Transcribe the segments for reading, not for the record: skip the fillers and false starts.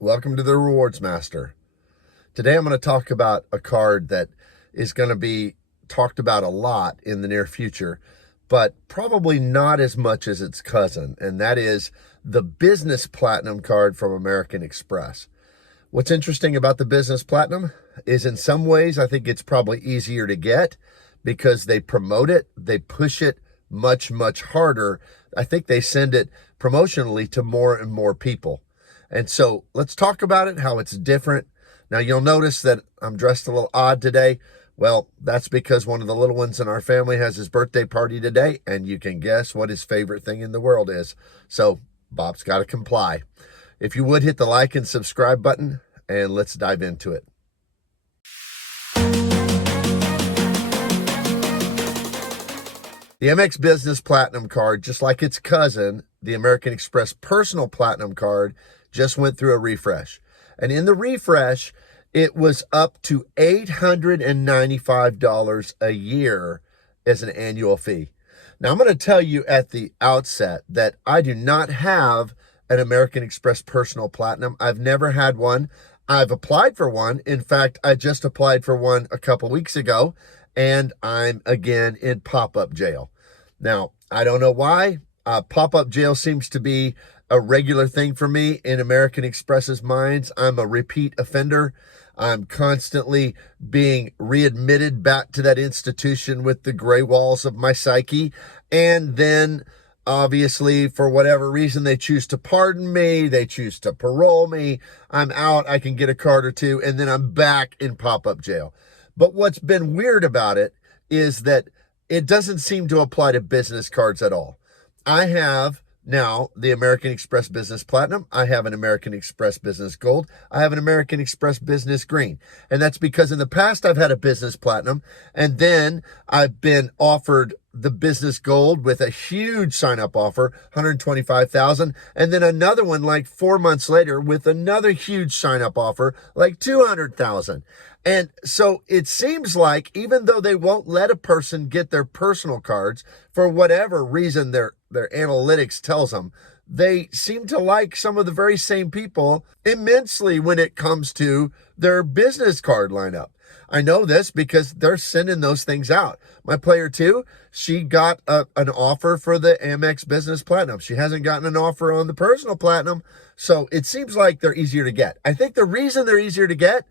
Welcome to the Rewards Master. Today I'm going to talk about a card that is going to be talked about a lot in the near future, but probably not as much as its cousin, and that is the Business Platinum card from American Express. What's interesting about the Business Platinum is in some ways I think it's probably easier to get because they promote it, they push it much, much harder. I think they send it promotionally to more and more people. And so let's talk about it, how it's different. Now you'll notice that I'm dressed a little odd today. Well, that's because one of the little ones in our family has his birthday party today, and you can guess what his favorite thing in the world is. So Bob's got to comply. If you would hit the like and subscribe button, and let's dive into it. The Amex Business Platinum card, just like its cousin, the American Express Personal Platinum card, just went through a refresh. And in the refresh, it was up to $895 a year as an annual fee. Now, I'm going to tell you at the outset that I do not have an American Express Personal Platinum. I've never had one. I've applied for one. In fact, I just applied for one a couple weeks ago, and I'm again in pop-up jail. Now, I don't know why. Pop-up jail seems to be a regular thing for me in American Express's minds. I'm a repeat offender. I'm constantly being readmitted back to that institution with the gray walls of my psyche. And then, obviously, for whatever reason, they choose to pardon me. They choose to parole me. I'm out. I can get a card or two, and then I'm back in pop-up jail. But what's been weird about it is that it doesn't seem to apply to business cards at all. I have now the American Express Business Platinum. I have an American Express Business Gold. I have an American Express Business Green. And that's because in the past I've had a Business Platinum, and then I've been offered the Business Gold with a huge sign-up offer, $125,000, and then another one like 4 months later with another huge sign-up offer, like $200,000. And so it seems like even though they won't let a person get their personal cards for whatever reason their analytics tells them, they seem to like some of the very same people immensely when it comes to their business card lineup. I know this because they're sending those things out. My player two, she got an offer for the Amex Business Platinum. She hasn't gotten an offer on the Personal Platinum. So it seems like they're easier to get. I think the reason they're easier to get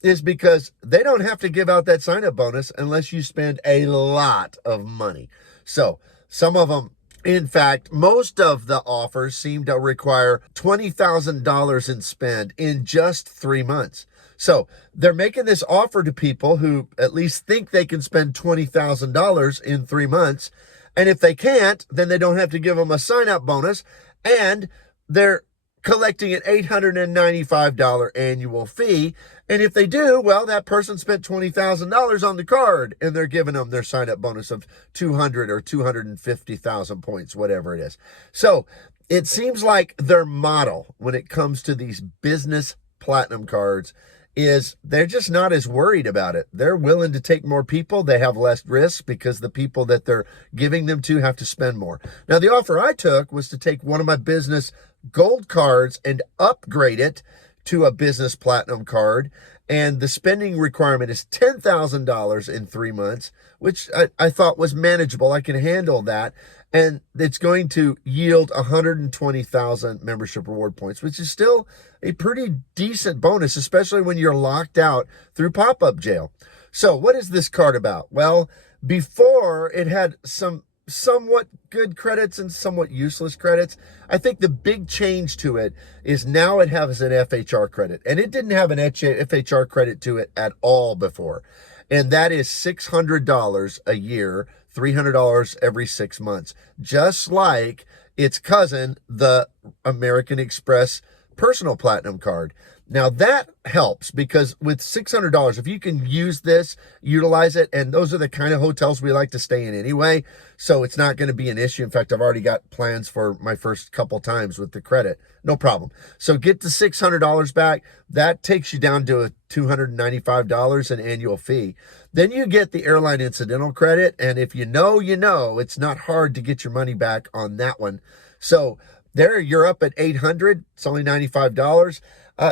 is because they don't have to give out that sign-up bonus unless you spend a lot of money. So some of them, in fact, most of the offers seem to require $20,000 in spend in just 3 months. So they're making this offer to people who at least think they can spend $20,000 in 3 months. And if they can't, then they don't have to give them a sign-up bonus. And they're collecting an $895 annual fee. And if they do, well, that person spent $20,000 on the card, and they're giving them their sign-up bonus of 200 or 250,000 points, whatever it is. So it seems like their model when it comes to these business platinum cards is they're just not as worried about it. They're willing to take more people. They have less risk because the people that they're giving them to have to spend more. Now, the offer I took was to take one of my business gold cards and upgrade it to a business platinum card. And the spending requirement is $10,000 in 3 months, which I thought was manageable. I can handle that. And it's going to yield 120,000 membership reward points, which is still a pretty decent bonus, especially when you're locked out through pop-up jail. So what is this card about? Well, before it had some somewhat good credits and somewhat useless credits. I think the big change to it is now it has an FHR credit, and it didn't have an FHR credit to it at all before. And that is $600 a year, $300 every 6 months, just like its cousin, the American Express Personal Platinum card. Now that helps because with $600, if you can use this, utilize it, and those are the kind of hotels we like to stay in anyway, so it's not going to be an issue. In fact, I've already got plans for my first couple times with the credit. No problem. So get the $600 back. That takes you down to a $295 an annual fee. Then you get the airline incidental credit, and if you know, it's not hard to get your money back on that one. So There, you're up at $800. It's only $95.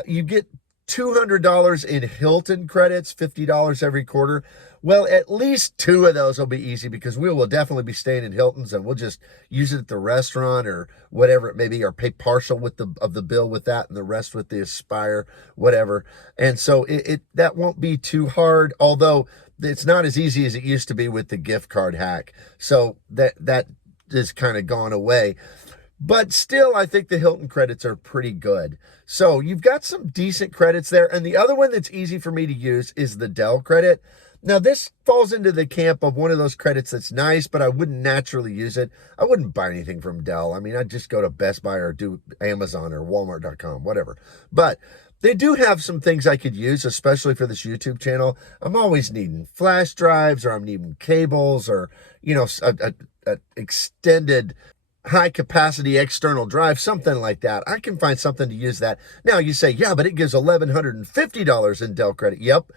You get $200 in Hilton credits, $50 every quarter. Well, at least two of those will be easy because we will definitely be staying in Hilton's, and we'll just use it at the restaurant or whatever it may be, or pay partial with the bill with that and the rest with the Aspire, whatever. And so that won't be too hard, although it's not as easy as it used to be with the gift card hack. So that is kind of gone away. But still, I think the Hilton credits are pretty good. So you've got some decent credits there. And the other one that's easy for me to use is the Dell credit. Now, this falls into the camp of one of those credits that's nice, but I wouldn't naturally use it. I wouldn't buy anything from Dell. I mean, I'd just go to Best Buy or do Amazon or Walmart.com, whatever. But they do have some things I could use, especially for this YouTube channel. I'm always needing flash drives, or I'm needing cables, or, a extended high capacity external drive, something like that. I can find something to use that. Now you say, yeah, but it gives $1,150 in Dell credit. Yep.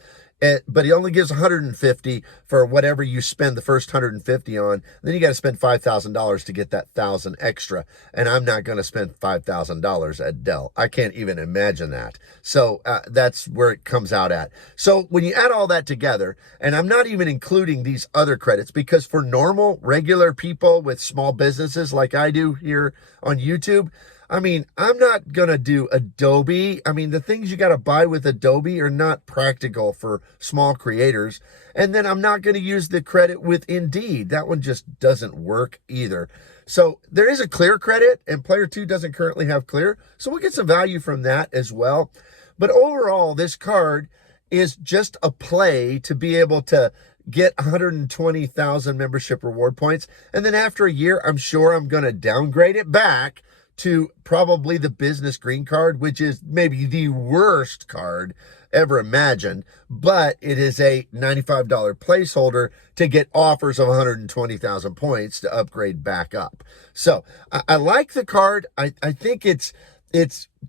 But he only gives $150 for whatever you spend the first $150 on. Then you got to spend $5,000 to get that $1,000 extra. And I'm not going to spend $5,000 at Dell. I can't even imagine that. So that's where it comes out at. So when you add all that together, and I'm not even including these other credits, because for normal, regular people with small businesses like I do here on YouTube, I mean, I'm not going to do Adobe. I mean, the things you got to buy with Adobe are not practical for small creators. And then I'm not going to use the credit with Indeed. That one just doesn't work either. So there is a Clear credit, and Player 2 doesn't currently have Clear. So we'll get some value from that as well. But overall, this card is just a play to be able to get 120,000 membership reward points. And then after a year, I'm sure I'm going to downgrade it back to probably the business green card, which is maybe the worst card ever imagined, but it is a $95 placeholder to get offers of 120,000 points to upgrade back up. So I like the card. I think it's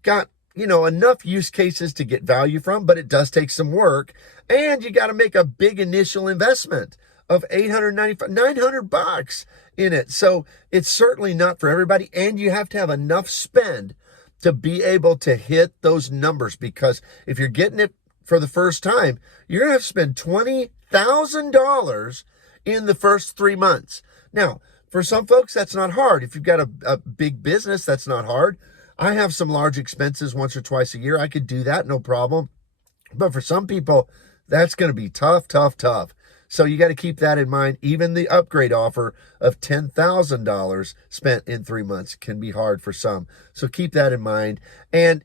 got, enough use cases to get value from, but it does take some work, and you got to make a big initial investment of $900 in it. So it's certainly not for everybody. And you have to have enough spend to be able to hit those numbers, because if you're getting it for the first time, you're going to have to spend $20,000 in the first 3 months. Now, for some folks, that's not hard. If you've got a big business, that's not hard. I have some large expenses once or twice a year. I could do that, no problem. But for some people, that's going to be tough. So you got to keep that in mind. Even the upgrade offer of $10,000 spent in 3 months can be hard for some. So keep that in mind. And,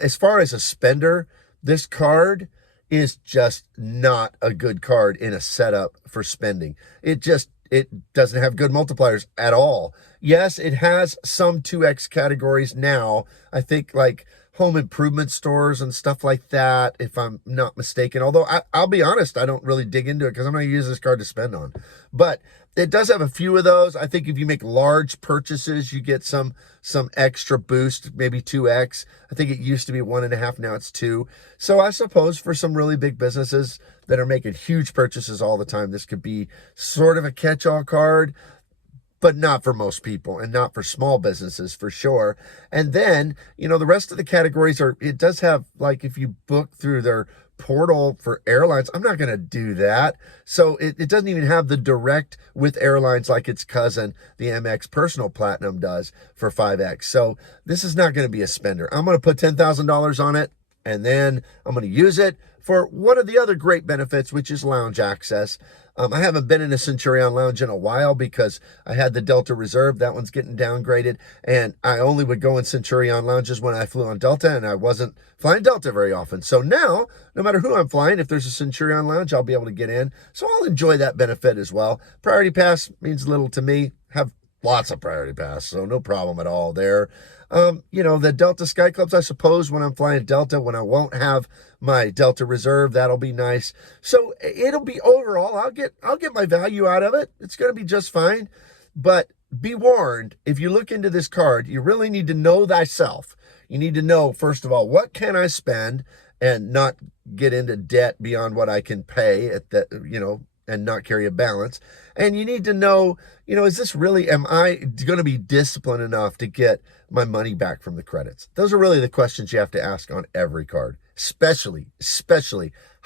as far as a spender, this card is just not a good card in a setup for spending. It doesn't have good multipliers at all. Yes, it has some 2X categories now. I think like home improvement stores and stuff like that, if I'm not mistaken. Although I'll be honest, I don't really dig into it because I'm not going to use this card to spend on. But it does have a few of those. I think if you make large purchases, you get some extra boost, maybe 2X. I think it used to be 1.5, now it's 2. So I suppose for some really big businesses that are making huge purchases all the time, this could be sort of a catch-all card, but not for most people, and not for small businesses for sure. And then, the rest of the categories it does have, like, if you book through their portal for airlines, I'm not going to do that. So it doesn't even have the direct with airlines like its cousin, the Amex Personal Platinum, does for 5X. So this is not going to be a spender. I'm going to put $10,000 on it, and then I'm going to use it for one of the other great benefits, which is lounge access. I haven't been in a Centurion lounge in a while because I had the Delta Reserve. That one's getting downgraded, and I only would go in Centurion lounges when I flew on Delta, and I wasn't flying Delta very often. So now, no matter who I'm flying, if there's a Centurion lounge, I'll be able to get in. So I'll enjoy that benefit as well. Priority Pass means little to me. Have lots of Priority Pass, so no problem at all there. The Delta Sky Clubs, I suppose, when I'm flying Delta, when I won't have my Delta Reserve, that'll be nice. So it'll be overall, I'll get my value out of it. It's going to be just fine. But be warned, if you look into this card, you really need to know thyself. You need to know, first of all, what can I spend and not get into debt beyond what I can pay at the, and not carry a balance. And you need to know, is this really, am I going to be disciplined enough to get my money back from the credits? Those are really the questions you have to ask on every card, especially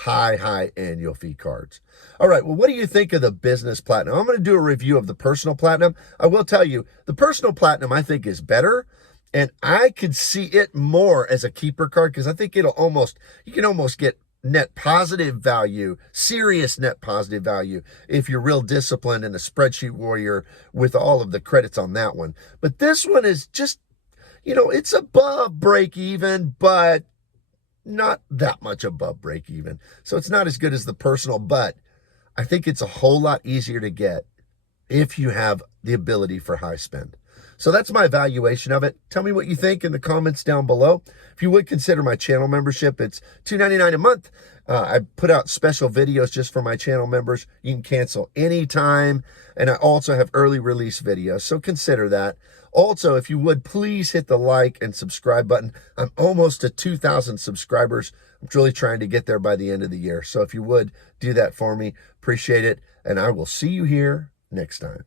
high annual fee cards. All right, well, what do you think of the business platinum? I'm going to do a review of the personal platinum. I will tell you, the personal platinum I think is better, and I could see it more as a keeper card because I think you can almost get net positive value, serious net positive value, if you're real disciplined and a spreadsheet warrior with all of the credits on that one. But this one is just, it's above break even, but not that much above break even. So it's not as good as the personal, but I think it's a whole lot easier to get if you have the ability for high spend. So that's my evaluation of it. Tell me what you think in the comments down below. If you would consider my channel membership, it's $2.99 a month. I put out special videos just for my channel members. You can cancel anytime. And I also have early release videos, so consider that. Also, if you would, please hit the like and subscribe button. I'm almost to 2,000 subscribers. I'm really trying to get there by the end of the year. So if you would, do that for me. Appreciate it. And I will see you here next time.